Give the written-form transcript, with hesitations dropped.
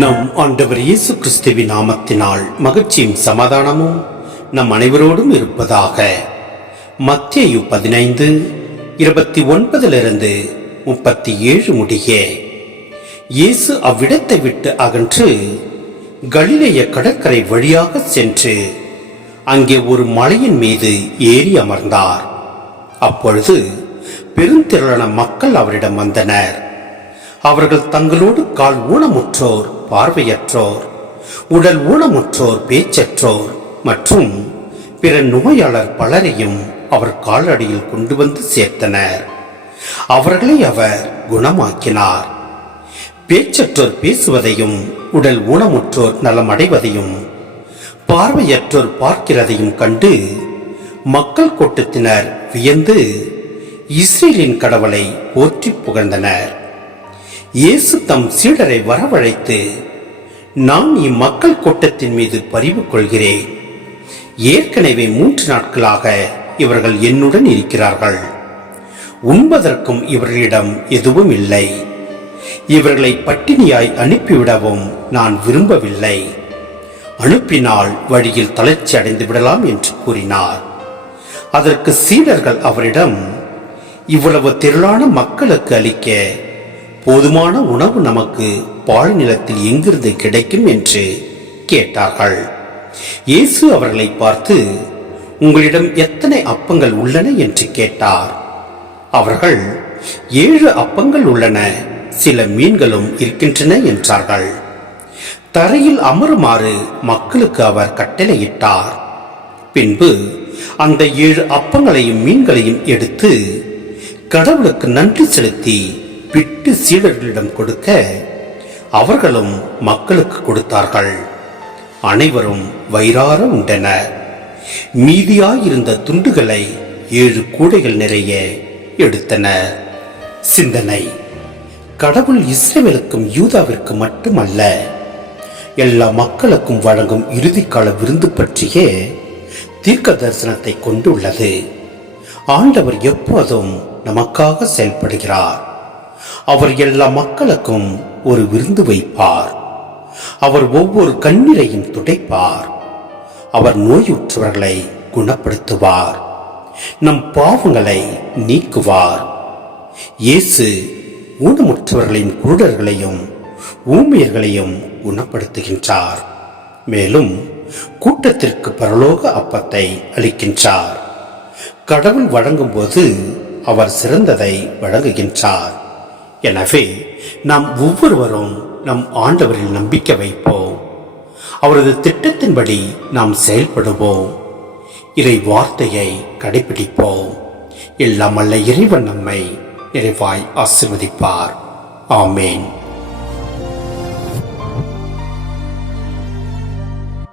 நம் ஆண்டவர் இயேசு கிறிஸ்துவின் நாமத்தினால் மகிழ்ச்சியும் சமாதானமும் நம் அனைவரோடும் இருப்பதாக. மத்தேயு 15:29-37 முடிய. இயேசு அவ்விடத்தை விட்டு அகன்று கலிலேய கடற்கரை வழியாக சென்று அங்கே ஒரு மலையின் மீது ஏறி அமர்ந்தார். அப்பொழுது பெருந்திரளான மக்கள் அவரிடம் வந்தனர். அவர்கள் தங்களோடு கால் ஊனமுற்றோர், பார்வையற்றோர், உடல் ஊனமுற்றோர், பேச்சற்றோர் மற்றும் பிற நோயாளர் பலரையும் அவர் காலடியில் கொண்டு வந்து சேர்த்தனர். அவர்களை அவர் குணமாக்கினார். பேச்சற்றோர் பேசுவதையும், உடல் ஊனமுற்றோர் நலமடைவதையும், பார்வையற்றோர் பார்க்கிறதையும் கண்டு மக்கள் கூட்டத்தினர் வியந்து இஸ்ரேலின் கடவுளை போற்றி புகழ்ந்தனர். இயேசு தம் சீடரை வரவழைத்து, நான் இம்மக்கள் கூட்டத்தின் மீது பரிவு கொள்கிறேன். ஏற்கனவே 3 நாட்களாக இவர்கள் என்னுடன் இருக்கிறார்கள். உண்பதற்கும் இவர்களிடம் எதுவும் இல்லை. இவர்களை பட்டினியாய் அனுப்பிவிடவும் நான் விரும்பவில்லை. அனுப்பினால் வழியில் தளர்ச்சி அடைந்து விடலாம் என்று கூறினார். அதற்கு சீடர்கள் அவரிடம், இவ்வளவு திரளான மக்களுக்கு அளிக்க போதுமான உணவு நமக்கு பாழ் நிலத்தில் எங்கிருந்து கிடைக்கும் என்று கேட்டார்கள். இயேசு அவர்களை பார்த்து, உங்களிடம் எத்தனை அப்பங்கள் உள்ளன என்று கேட்டார். அவர்கள் 7 அப்பங்கள் உள்ளன, சில மீன்களும் இருக்கின்றன என்றார்கள். தரையில் அமருமாறு மக்களுக்கு அவர் கட்டளையிட்டார். பின்பு அந்த 7 அப்பங்களையும் மீன்களையும் எடுத்து கடவுளுக்கு நன்றி செலுத்தி பிட்டு சீடர்களிடம் கொடுக்க அவர்களும் மக்களுக்கு கொடுத்தார்கள். அனைவரும் வயிறார உண்டனர். மீதியாயிருந்த துண்டுகளை 7 கூடைகள் நிறைய எடுத்தனர். சிந்தனை: கடவுள் இஸ்ரவேலுக்கும் யூதாவிற்கு மட்டுமல்ல, எல்லா மக்களுக்கும் வழங்கும் இறுதிக்கால விருந்து பற்றிய தீர்க்க தரிசனத்தை கொண்டுள்ளது. ஆண்டவர் எப்போதும் நமக்காக செயல்படுகிறார். அவர் எல்லா மக்களுக்கும் ஒரு விருந்து வைப்பார். அவர் ஒவ்வொரு கண்ணீரையும் துடைப்பார். அவர் நோயுற்றவர்களை குணப்படுத்துவார். நம் பாவங்களை நீக்குவார். இயேசு ஊனமுற்றவர்களையும், குருடர்களையும், ஊமையர்களையும் குணப்படுத்துகின்றார். மேலும் கூட்டத்திற்கு பரலோக அப்பத்தை அளிக்கின்றார். கடவுள் வழங்கும் போது அவர் சிறந்ததை வழங்குகின்றார். எனவே நாம் ஒவ்வொருவரும் நம் ஆண்டவரில் நம்பிக்கை வைப்போம். அவரது திட்டத்தின்படி நாம் செயல்படுவோம். இறை வார்த்தையை கடைபிடிப்போம். எல்லாம் வல்ல இறைவன் நம்மை நிறைவாய் ஆசீர்வதிப்பார். ஆமேன்.